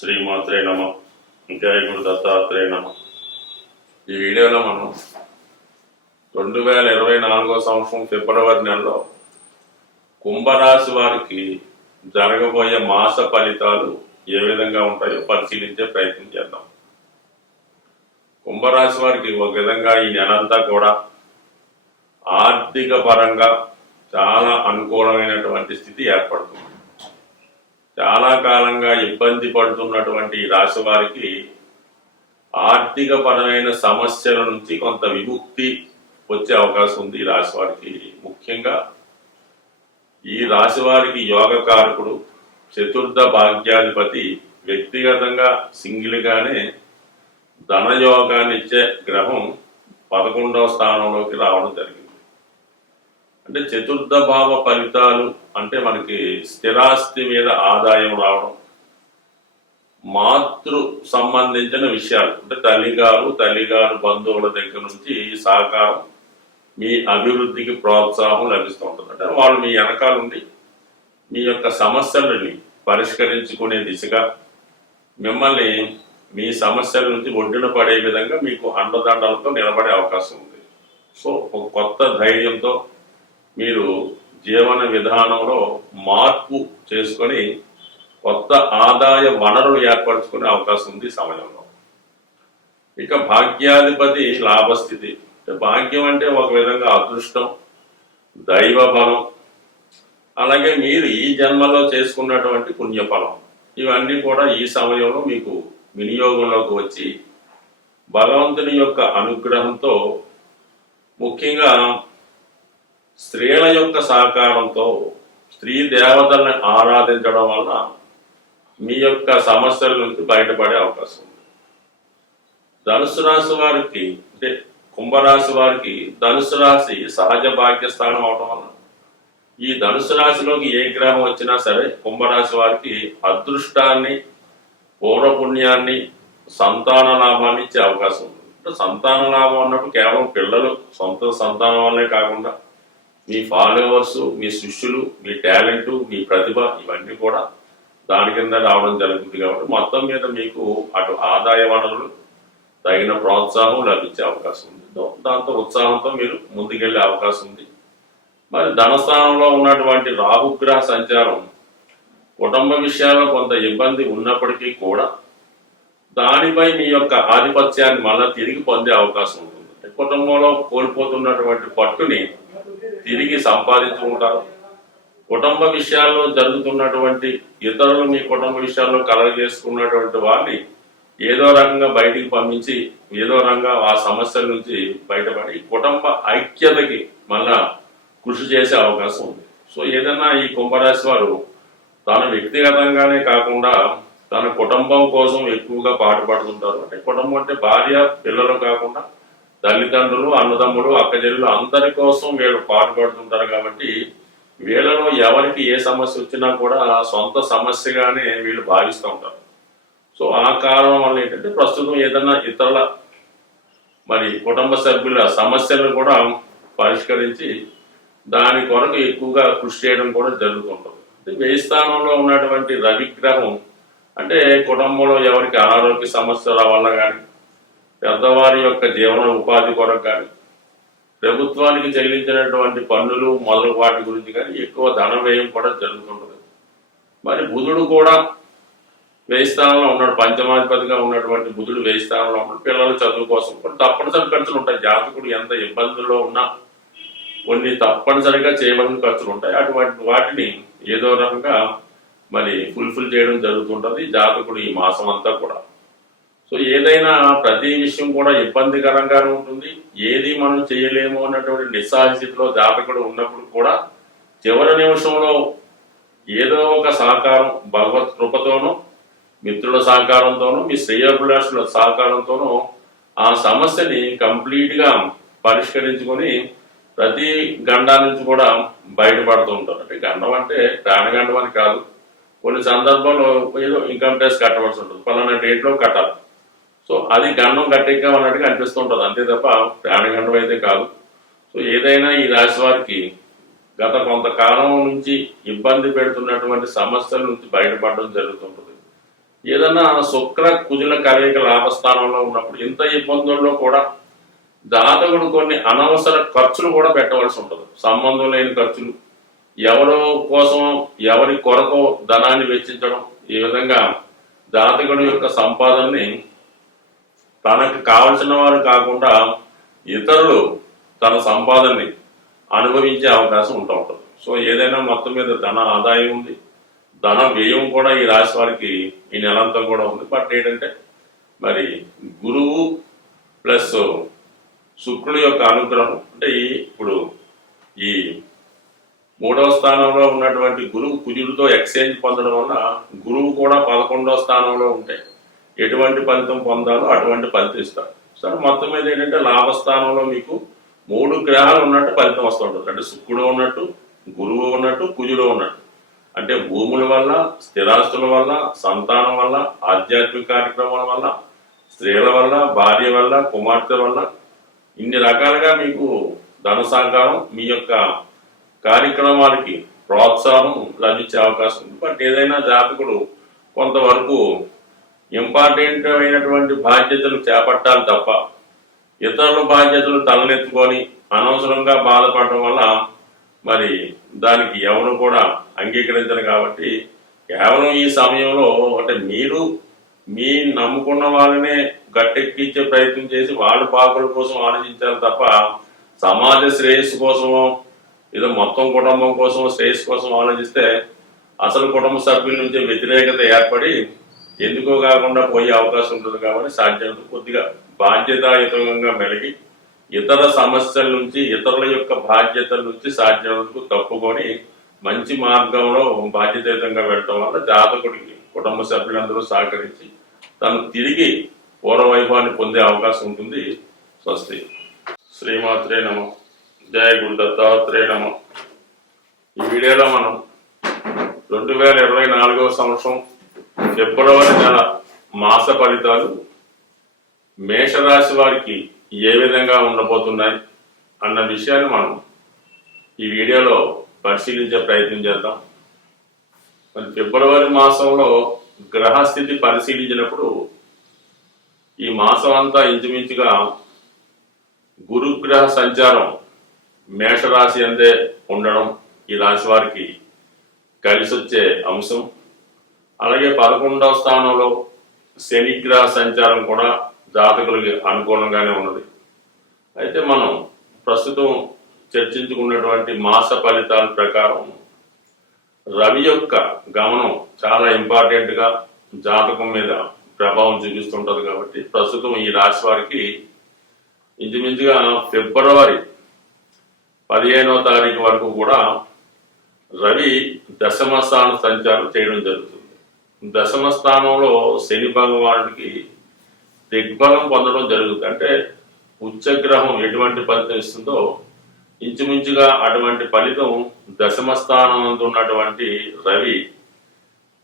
శ్రీమాత్రే నమ. జయ గురు దత్తాత్రేయ నమ. ఈ వీడియోలో మనం 2024 సంవత్సరం ఫిబ్రవరి నెలలో కుంభరాశి వారికి జరగబోయే మాస ఫలితాలు ఏ విధంగా ఉంటాయో పరిశీలించే ప్రయత్నం చేద్దాం. కుంభరాశి వారికి ఒక విధంగా ఈ నెలంతా కూడా ఆర్థిక పరంగా చాలా అనుకూలమైనటువంటి స్థితి ఏర్పడుతుంది. చాలా కాలంగా ఇబ్బంది పడుతున్నటువంటి రాశి వారికి ఆర్థిక పరమైన సమస్యల నుంచి కొంత విముక్తి వచ్చే అవకాశం ఉంది. ఈ రాశి వారికి ముఖ్యంగా ఈ రాశి వారికి యోగకారకుడు చతుర్థ భాగ్యాధిపతి వ్యక్తిగతంగా సింగిల్గానే ధనయోగాన్ని ఇచ్చే గ్రహం 11వ స్థానంలోకి రావడం జరిగింది. అంటే చతుర్థ భావ ఫలితాలు అంటే మనకి స్థిరాస్తి మీద ఆదాయం రావడం, మాతృ సంబంధించిన విషయాలు అంటే తల్లిగారు బంధువుల దగ్గర నుంచి సహకారం, మీ అభివృద్ధికి ప్రోత్సాహం లభిస్తూ ఉంటుంది. అంటే వాళ్ళు మీ వెనకాలండి మీ యొక్క సమస్యలని పరిష్కరించుకునే దిశగా మిమ్మల్ని మీ సమస్యల నుంచి ఒడ్డున పడే విధంగా మీకు అండదండలతో నిలబడే అవకాశం ఉంది. సో ఒక కొత్త ధైర్యంతో మీరు జీవన విధానంలో మార్పు చేసుకొని కొత్త ఆదాయ వనరులు ఏర్పరచుకునే అవకాశం ఉంది ఈ సమయంలో. ఇక భాగ్యాధిపతి లాభస్థితి. భాగ్యం అంటే ఒక విధంగా అదృష్టం, దైవ బలం, అలాగే మీరు ఈ జన్మలో చేసుకున్నటువంటి పుణ్యఫలం, ఇవన్నీ కూడా ఈ సమయంలో మీకు వినియోగంలోకి వచ్చి భగవంతుని యొక్క అనుగ్రహంతో ముఖ్యంగా స్త్రీల యొక్క సహకారంతో స్త్రీ దేవతల్ని ఆరాధించడం వల్ల మీ యొక్క సమస్యల నుంచి బయటపడే అవకాశం ఉంది. ధనుసు రాశి వారికి అంటే కుంభరాశి వారికి ధనుసు రాశి సహజ భాగ్యస్థానం అవడం వల్ల ఈ ధనుసు రాశిలోకి ఏ గ్రహం వచ్చినా సరే కుంభరాశి వారికి అదృష్టాన్ని, పూర్వపుణ్యాన్ని, సంతాన లాభాన్ని ఇచ్చే అవకాశం ఉంది. అంటే సంతాన లాభం అన్నప్పుడు కేవలం పిల్లలు సొంత సంతానం వల్లే కాకుండా మీ ఫాలోవర్స్, మీ శిష్యులు, మీ టాలెంట్, మీ ప్రతిభ ఇవన్నీ కూడా దాని కింద రావడం జరుగుతుంది. కాబట్టి మొత్తం మీద మీకు అటు ఆదాయ వనరులు, తగిన ప్రోత్సాహం లభించే అవకాశం ఉంది. దాంతో ఉత్సాహంతో మీరు ముందుకెళ్లే అవకాశం ఉంది. మరి ధనస్థానంలో ఉన్నటువంటి రాహుగ్రహ సంచారం కుటుంబ విషయాల్లో కొంత ఇబ్బంది ఉన్నప్పటికీ కూడా దానిపై మీ యొక్క ఆధిపత్యాన్ని మళ్ళా తిరిగి పొందే అవకాశం ఉంటుంది. కుటుంబంలో కోల్పోతున్నటువంటి పట్టుని తిరిగి సంపాదించుకుంటారు. కుటుంబ విషయాల్లో జరుగుతున్నటువంటి ఇతరులు మీ కుటుంబ విషయాల్లో కలగజేసుకున్నటువంటి వారిని ఏదో రకంగా బయటికి పంపించి ఏదో రకంగా ఆ సమస్యల నుంచి బయటపడి కుటుంబ ఐక్యతకి మళ్ళా కృషి చేసే అవకాశం ఉంది. సో ఏదైనా ఈ కుంభరాశి వారు తన వ్యక్తిగతంగానే కాకుండా తన కుటుంబం కోసం ఎక్కువగా పాటుపడుతుంటారు. అంటే కుటుంబం అంటే భార్య, పిల్లలు కాకుండా తల్లిదండ్రులు, అన్నదమ్ములు, అక్కచెల్లెలు అందరి కోసం వీళ్ళు పాటుపడుతుంటారు. కాబట్టి వీళ్ళలో ఎవరికి ఏ సమస్య వచ్చినా కూడా సొంత సమస్యగానే వీళ్ళు భావిస్తూ ఉంటారు. సో ఆ కారణం వల్ల ఏంటంటే ప్రస్తుతం ఏదైనా ఇతరుల మరి కుటుంబ సభ్యుల సమస్యలను కూడా పరిష్కరించి దాని కొరకు ఎక్కువగా కృషి చేయడం కూడా జరుగుతుంటుంది. అంటే వ్యయ స్థానంలో ఉన్నటువంటి రవిగ్రహం అంటే కుటుంబంలో ఎవరికి అనారోగ్య సమస్యల వల్ల కానీ, పెద్దవారి యొక్క జీవన ఉపాధి కొరకు కానీ, ప్రభుత్వానికి చెల్లించినటువంటి పన్నులు మొదలు వాటి గురించి కానీ ఎక్కువ ధన వ్యయం కూడా జరుగుతుంటుంది. మరి బుధుడు కూడా వ్యయ స్థానంలో ఉన్నాడు, పంచమాధిపతిగా ఉన్నటువంటి బుధుడు వ్యయ స్థానంలో ఉన్నాడు. పిల్లల చదువు కోసం కొన్ని తప్పనిసరి ఖర్చులు ఉంటాయి. జాతకుడు ఎంత ఇబ్బందుల్లో ఉన్నా కొన్ని తప్పనిసరిగా చేయవలసిన ఖర్చులు ఉంటాయి. అటువంటి వాటిని ఏదో రకంగా మరి ఫుల్ఫిల్ చేయడం జరుగుతుంటుంది జాతకుడు ఈ మాసం అంతా కూడా. సో ఏదైనా ప్రతి విషయం కూడా ఇబ్బందికరంగానే ఉంటుంది. ఏది మనం చేయలేము అన్నటువంటి నిస్సహాయస్థితిలో జాతకుడు ఉన్నప్పుడు కూడా చివరి నిమిషంలో ఏదో ఒక సహకారం భగవత్ కృపతోనూ, మిత్రుల సహకారంతోనూ, మీ శ్రేయోభిలాషుల సహకారంతోనూ ఆ సమస్యని కంప్లీట్గా పరిష్కరించుకొని ప్రతి గండా నుంచి కూడా బయటపడుతూ ఉంటారు. అంటే గండం అంటే ప్రాణగండం అని కాదు. కొన్ని సందర్భాల్లో ఏదో ఇన్కమ్ ట్యాక్స్ కట్టవలసి ఉంటుంది, పలానా డేట్లో కట్టాలి. సో అది గండం గట్టిగా ఉన్నట్టుగా అనిపిస్తుంటుంది, అంతే తప్ప ప్రాణగండం అయితే కాదు. సో ఏదైనా ఈ రాశి వారికి గత కొంతకాలం నుంచి ఇబ్బంది పెడుతున్నటువంటి సమస్యల నుంచి బయటపడడం జరుగుతుంటుంది. ఏదన్నా శుక్ర కుజుల కలయిక లాభస్థానంలో ఉన్నప్పుడు ఇంత ఇబ్బందుల్లో కూడా జాతకుడు కొన్ని అనవసర ఖర్చులు కూడా పెట్టవలసి ఉంటుంది. సంబంధం లేని ఖర్చులు, ఎవరో కోసం ఎవరి కొరకు ధనాన్ని వెచ్చించడం, ఈ విధంగా జాతకుడి యొక్క సంపాదనని తనకు కావలసిన వారు కాకుండా ఇతరులు తన సంపాదనని అనుభవించే అవకాశం ఉంటూ ఉంటుంది. సో ఏదైనా మొత్తం మీద ధన ఆదాయం ఉంది, ధన వ్యయం కూడా ఈ రాశి వారికి ఈ నెలంతా కూడా ఉంది. బట్ ఏంటంటే మరి గురువు ప్లస్ శుక్రుడి యొక్క అనుగ్రహం అంటే ఇప్పుడు ఈ 3వ స్థానంలో ఉన్నటువంటి గురువు కుజుడితో ఎక్స్చేంజ్ పొందడం వల్ల గురువు కూడా 11వ స్థానంలో ఉంటే ఎటువంటి ఫలితం పొందాలో అటువంటి ఫలితం ఇస్తారు. సరే మొత్తం మీద ఏంటంటే లాభస్థానంలో మీకు 3 గ్రహాలు ఉన్నట్టు ఫలితం వస్తూ ఉంటుంది. అంటే శుక్రుడు ఉన్నట్టు, గురువు ఉన్నట్టు, కుజుడు ఉన్నట్టు. అంటే భూముల వల్ల, స్థిరాస్తుల వల్ల, సంతానం వల్ల, ఆధ్యాత్మిక కార్యక్రమాల వల్ల, స్త్రీల వల్ల, భార్య వల్ల, కుమార్తె వల్ల ఇన్ని రకాలుగా మీకు ధన సహకారం, మీ యొక్క కార్యక్రమాలకి ప్రోత్సాహం లభించే అవకాశం ఉంది. బట్ ఏదైనా జాతకుడు కొంతవరకు ఇంపార్టెంట్ అయినటువంటి బాధ్యతలు చేపట్టాలి తప్ప ఇతరుల బాధ్యతలు తలనెత్తుకొని అనవసరంగా బాధపడటం వల్ల మరి దానికి ఎవరు కూడా అంగీకరించరు. కాబట్టి కేవలం ఈ సమయంలో అంటే మీరు మీ నమ్ముకున్న వాళ్ళనే గట్టెక్కించే ప్రయత్నం చేసి వాళ్ళ పాకుల కోసం ఆలోచించాలి తప్ప సమాజ శ్రేయస్సు కోసమో ఏదో మొత్తం కుటుంబం కోసం శ్రేయస్సు కోసం ఆలోచిస్తే అసలు కుటుంబ సభ్యుల నుంచి వ్యతిరేకత ఏర్పడి ఎందుకో కాకుండా పోయే అవకాశం ఉంటుంది. కాబట్టి సాధ్యత కొద్దిగా బాధ్యతాయుతంగా మెలిగి ఇతర సమస్యల నుంచి, ఇతరుల యొక్క బాధ్యతల నుంచి సాధ్యతకు తప్పుకొని మంచి మార్గంలో బాధ్యతాయుతంగా వెళ్ళటం వల్ల జాతకుడికి కుటుంబ సభ్యులందరూ సహకరించి తను తిరిగి పూర్వవైభవాన్ని పొందే అవకాశం ఉంటుంది. స్వస్తి. శ్రీమాత్రే నమః. జయ గురు దత్తాత్రేయ నమః. ఈ వీడియోలో మనం 2024వ సంవత్సరం ఫిబ్రవరి నెల మాస ఫలితాలు మేషరాశి వారికి ఏ విధంగా ఉండబోతున్నాయి అన్న విషయాన్ని మనం ఈ వీడియోలో పరిశీలించే ప్రయత్నం చేద్దాం. మరి ఫిబ్రవరి మాసంలో గ్రహస్థితి పరిశీలించినప్పుడు ఈ మాసం అంతా ఇంచుమించుగా గురుగ్రహ సంచారం మేషరాశి అందే ఉండడం ఈ రాశి వారికి కలిసి వచ్చే అంశం. అలాగే 11వ స్థానంలో శనిగ్రహ సంచారం కూడా జాతకులకి అనుకూలంగానే ఉన్నది. అయితే మనం ప్రస్తుతం చర్చించుకున్నటువంటి మాస ఫలితాల ప్రకారం రవి యొక్క గమనం చాలా ఇంపార్టెంట్గా జాతకం మీద ప్రభావం చూపిస్తుంటుంది. కాబట్టి ప్రస్తుతం ఈ రాశి వారికి ఇంచుమించుగా ఫిబ్రవరి 15వ తారీఖు వరకు కూడా రవి దశమ స్థాన సంచారం చేయడం జరుగుతుంది. దశమ స్థానంలో శని భగవానుడికి దిగ్బలం పొందడం జరుగుతుంది. అంటే ఉచ్చగ్రహం ఎటువంటి ఫలితం ఇస్తుందో ఇంచుమించుగా అటువంటి ఫలితం దశమ స్థానం ఉన్నటువంటి రవి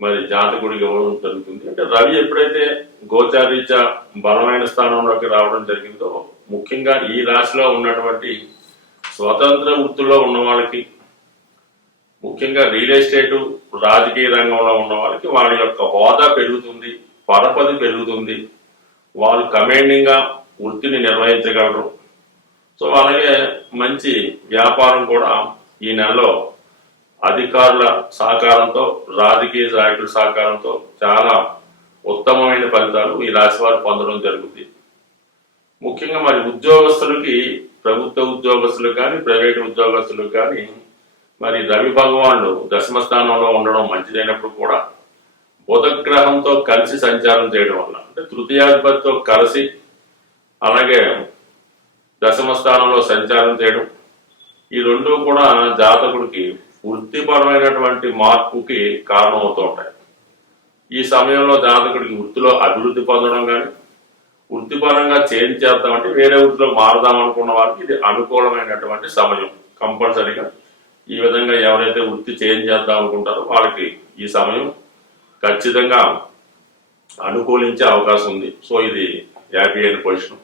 మరి జాతకుడికి ఇవ్వడం జరుగుతుంది. అంటే రవి ఎప్పుడైతే గోచారీత్యా బలమైన స్థానంలోకి రావడం జరిగిందో ముఖ్యంగా ఈ రాశిలో ఉన్నటువంటి స్వతంత్ర వృత్తుల్లో ఉన్న వాళ్ళకి, ముఖ్యంగా రియల్ ఎస్టేటు రాజకీయ రంగంలో ఉన్న వాళ్ళకి వాళ్ళ యొక్క హోదా పెరుగుతుంది, పరపతి పెరుగుతుంది, వాళ్ళు కమాండింగ్గా వృత్తిని నిర్వహించగలరు. సో అలాగే మంచి వ్యాపారం కూడా ఈ నెలలో అధికారుల సహకారంతో, రాజకీయ నాయకుల సహకారంతో చాలా ఉత్తమమైన ఫలితాలు ఈ రాశి వారు పొందడం జరుగుతుంది. ముఖ్యంగా మరి ఉద్యోగస్తులకి, ప్రభుత్వ ఉద్యోగస్తులకు కానీ ప్రైవేటు ఉద్యోగస్తులకు కానీ మరి రవి భగవానుడు దశమ స్థానంలో ఉండడం మంచిదైనప్పుడు కూడా బుధగ్రహంతో కలిసి సంచారం చేయడం వల్ల అంటే తృతీయాధిపతితో కలిసి అలాగే దశమ స్థానంలో సంచారం చేయడం, ఈ రెండు కూడా జాతకుడికి వృత్తిపరమైనటువంటి మార్పుకి కారణమవుతూ ఉంటాయి. ఈ సమయంలో జాతకుడికి వృత్తిలో అభివృద్ధి పొందడం కానీ, వృత్తిపరంగా చేంజ్ చేద్దామంటే వేరే వృత్తిలో మారుదాం అనుకున్న వారికి ఇది అనుకూలమైనటువంటి సమయం. కంపల్సరీగా ఈ విధంగా ఎవరైతే వృత్తి చేంజ్ చేద్దాం అనుకుంటారో వాళ్ళకి ఈ సమయం ఖచ్చితంగా అనుకూలించే అవకాశం ఉంది. సో ఇది హ్యాపీ అయిన పొజిషన్.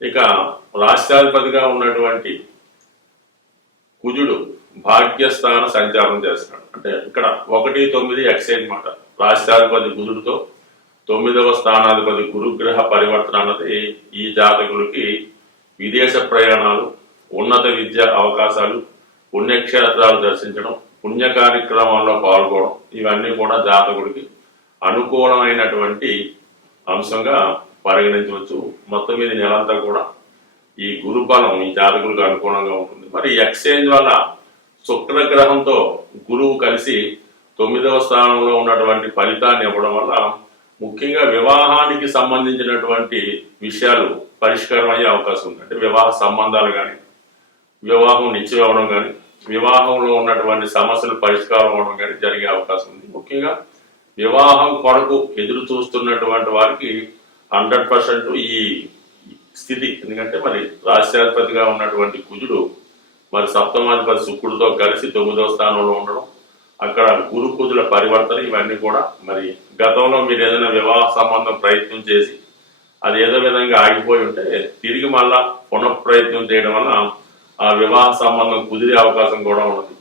ఇక రాష్ట్రాధిపతిగా ఉన్నటువంటి కుజుడు భాగ్యస్థాన సంచారం చేస్తున్నాడు. అంటే ఇక్కడ 1, 9 ఎక్సైజ్ మాట రాష్ట్రాధిపతి కుజుడితో 9వ స్థానాధిపతి గురుగ్రహ పరివర్తన అన్నది ఈ జాతకులకి విదేశ ప్రయాణాలు, ఉన్నత విద్యా అవకాశాలు, పుణ్యక్షేత్రాలు దర్శించడం, పుణ్య కార్యక్రమాల్లో పాల్గొనడం, ఇవన్నీ కూడా జాతకుడికి అనుకూలమైనటువంటి అంశంగా పరిగణించవచ్చు. మొత్తం మీద నెలంతా కూడా ఈ గురుబలం ఈ జాతకులకు అనుకూలంగా ఉంటుంది. మరి ఎక్స్చేంజ్ వల్ల శుక్రగ్రహంతో గురువు కలిసి 9వ స్థానంలో ఉన్నటువంటి ఫలితాన్ని ఇవ్వడం వల్ల ముఖ్యంగా వివాహానికి సంబంధించినటువంటి విషయాలు పరిష్కారం అయ్యే అవకాశం ఉంది. అంటే వివాహ సంబంధాలు కానీ, వివాహం నిశ్చయం అవ్వడం కానీ, వివాహంలో ఉన్నటువంటి సమస్యలు పరిష్కారం అవ్వడం కానీ జరిగే అవకాశం ఉంది. ముఖ్యంగా వివాహం కొరకు ఎదురు చూస్తున్నటువంటి వారికి 100% ఈ స్థితి, ఎందుకంటే మరి రాష్ట్రాధిపతిగా ఉన్నటువంటి కుజుడు మరి సప్తమాధిపతి శుక్రుడితో కలిసి 9వ స్థానంలో ఉండడం, అక్కడ గురు కుజుల పరివర్తన, ఇవన్నీ కూడా మరి గతంలో మీరు ఏదైనా వివాహ సంబంధం ప్రయత్నం చేసి అది ఏదో విధంగా ఆగిపోయి ఉంటే తిరిగి మళ్ళా పునఃప్రయత్నం చేయడం వల్ల ఆ వివాహ సంబంధం కుదిరే అవకాశం కూడా ఉన్నది.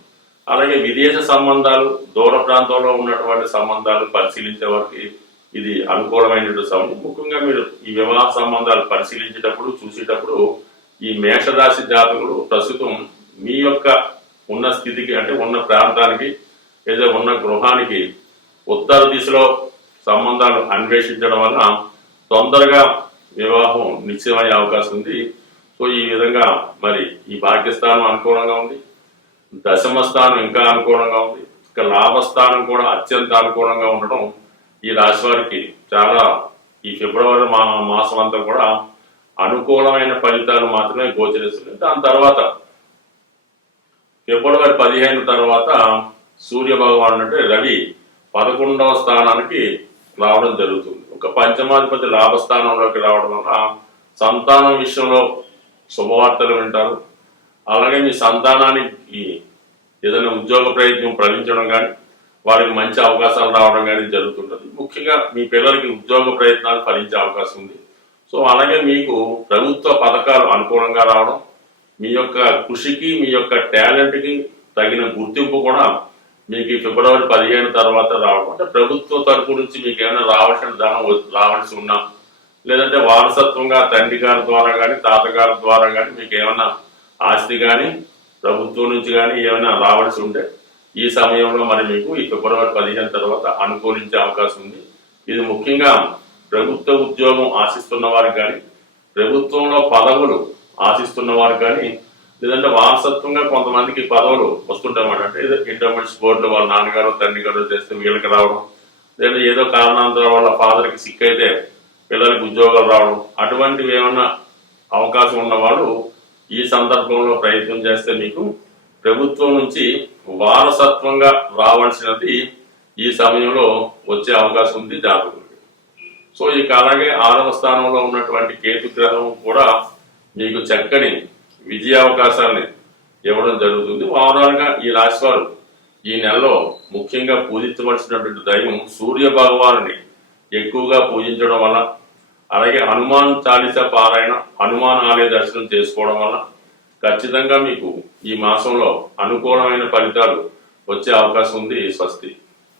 అలాగే విదేశ సంబంధాలు, దూర ప్రాంతంలో ఉన్నటువంటి సంబంధాలు పరిశీలించే వారికి ఇది అనుకూలమైనటువంటి సమయం. ముఖ్యంగా మీరు ఈ వివాహ సంబంధాలు పరిశీలించేటప్పుడు, చూసేటప్పుడు ఈ మేషరాశి జాతకులు ప్రస్తుతం మీ యొక్క ఉన్న స్థితికి, అంటే ఉన్న ప్రాంతానికి, ఏదో ఉన్న గృహానికి ఉత్తర దిశలో సంబంధాలు అన్వేషించడం వల్ల తొందరగా వివాహం నిశ్చయమయ్యే అవకాశం ఉంది. సో ఈ విధంగా మరి ఈ భాగ్యస్థానం అనుకూలంగా ఉంది, దశమ స్థానం ఇంకా అనుకూలంగా ఉంది, ఇక లాభస్థానం కూడా అత్యంత అనుకూలంగా ఉండడం ఈ రాశి వారికి చాలా ఈ ఫిబ్రవరి మాసం అంతా కూడా అనుకూలమైన ఫలితాలు మాత్రమే గోచరిస్తున్నాయి. దాని తర్వాత ఫిబ్రవరి 15 తర్వాత సూర్య భగవానుడు అంటే రవి 11వ స్థానానికి రావడం జరుగుతుంది. ఒక పంచమాధిపతి లాభస్థానంలోకి రావడం వల్ల సంతానం విషయంలో శుభవార్తలు వింటారు. అలాగే మీ సంతానానికి ఏదైనా ఉద్యోగ ప్రయత్నం ఫలించడం కానీ, వారికి మంచి అవకాశాలు రావడం కానీ జరుగుతుంటుంది. ముఖ్యంగా మీ పిల్లలకి ఉద్యోగ ప్రయత్నాలు ఫలించే అవకాశం ఉంది. సో అలాగే మీకు ప్రభుత్వ పథకాలు అనుకూలంగా రావడం, మీ యొక్క కృషికి, మీ యొక్క టాలెంట్కి తగిన గుర్తింపు కూడా మీకు ఫిబ్రవరి 15 తర్వాత రావడం. అంటే ప్రభుత్వం తరపు నుంచి మీకు ఏమైనా రావాల్సిన ధనం రావాల్సి ఉన్నా, లేదంటే వారసత్వంగా తండ్రి గారి ద్వారా కానీ, తాతగారి ద్వారా కానీ మీకు ఏమైనా ఆస్తి కానీ, ప్రభుత్వం నుంచి కానీ ఏమైనా రావాల్సి ఉంటే ఈ సమయంలో మరి మీకు ఈ ఫిబ్రవరి 15 తర్వాత అనుకూలించే అవకాశం ఉంది. ఇది ముఖ్యంగా ప్రభుత్వ ఉద్యోగం ఆశిస్తున్న వారికి కానీ, ప్రభుత్వంలో పదవులు ఆశిస్తున్న వారికి కానీ, లేదంటే వారసత్వంగా కొంతమందికి పదవులు వస్తుంటాయన్నమాట. అంటే ఏదో ఇంటర్మీడియట్ బోర్డులో వాళ్ళ నాన్నగారు తండ్రి గారు చేస్తే వీళ్ళకి రావడం, లేదా ఏదో కారణాంతరం వాళ్ళ ఫాదర్కి సిక్ అయితే పిల్లలకి ఉద్యోగాలు రావడం, అటువంటివి ఏమన్నా అవకాశం ఉన్నవాళ్ళు ఈ సందర్భంలో ప్రయత్నం చేస్తే మీకు ప్రభుత్వం నుంచి వారసత్వంగా రావాల్సినది ఈ సమయంలో వచ్చే అవకాశం ఉంది జాతకులకి. సో ఇక అలాగే 6వ స్థానంలో ఉన్నటువంటి కేతు గ్రహం కూడా మీకు చక్కని విజయావకాశాన్ని ఇవ్వడం జరుగుతుంది. ఓవరాల్గా ఈ రాశి వారు ఈ నెలలో ముఖ్యంగా పూజించవలసినటువంటి దైవం సూర్య భగవానుని ఎక్కువగా పూజించడం వల్ల, అలాగే హనుమాన్ చాలీసా పారాయణ, హనుమాన్ ఆలయ దర్శనం చేసుకోవడం వల్ల ఖచ్చితంగా మీకు ఈ మాసంలో అనుకూలమైన ఫలితాలు వచ్చే అవకాశం ఉంది. స్వస్తి.